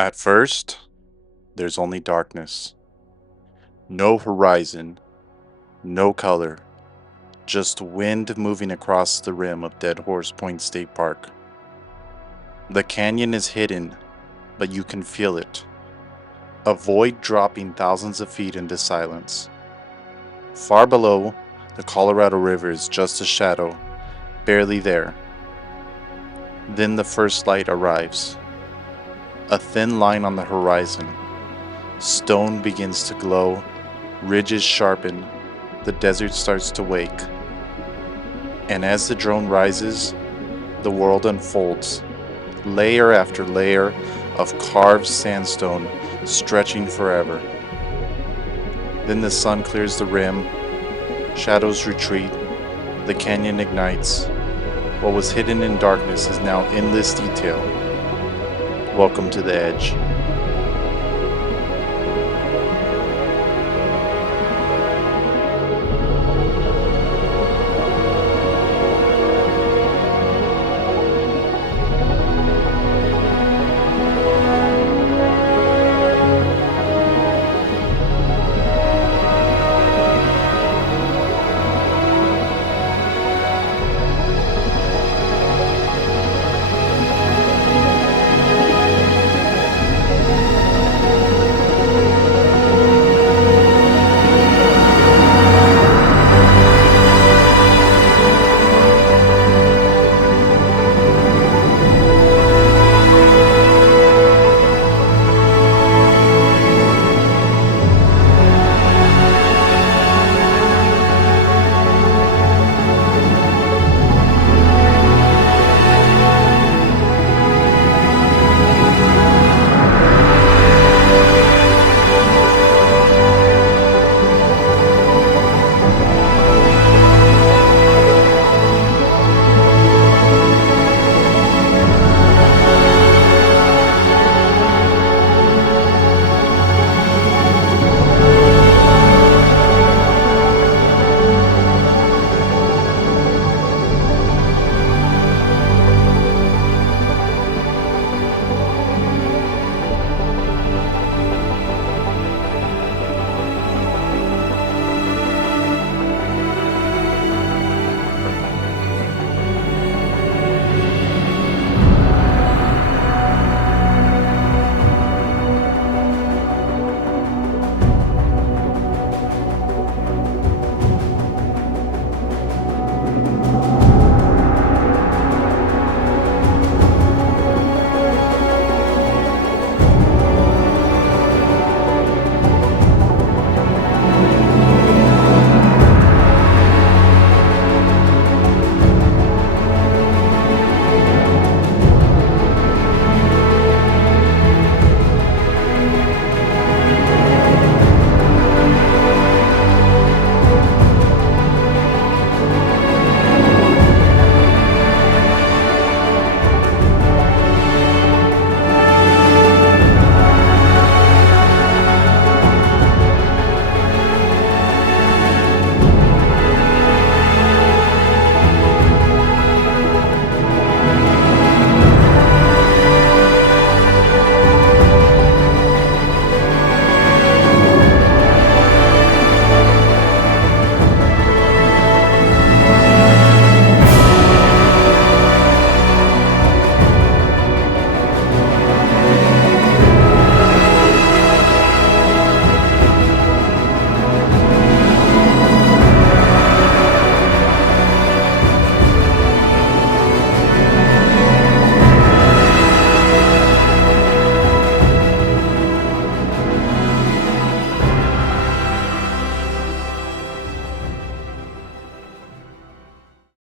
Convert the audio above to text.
At first, there's only darkness. No horizon, no color, just wind moving across the rim of Dead Horse Point State Park. The canyon is hidden, but you can feel it. A void dropping thousands of feet into silence. Far below, the Colorado River is just a shadow, barely there. Then the first light arrives. A thin line on the horizon. Stone begins to glow, ridges sharpen, the desert starts to wake. And as the drone rises, the world unfolds, layer after layer of carved sandstone stretching forever. Then the sun clears the rim, shadows retreat, the canyon ignites. What was hidden in darkness is now endless detail. Welcome to the edge.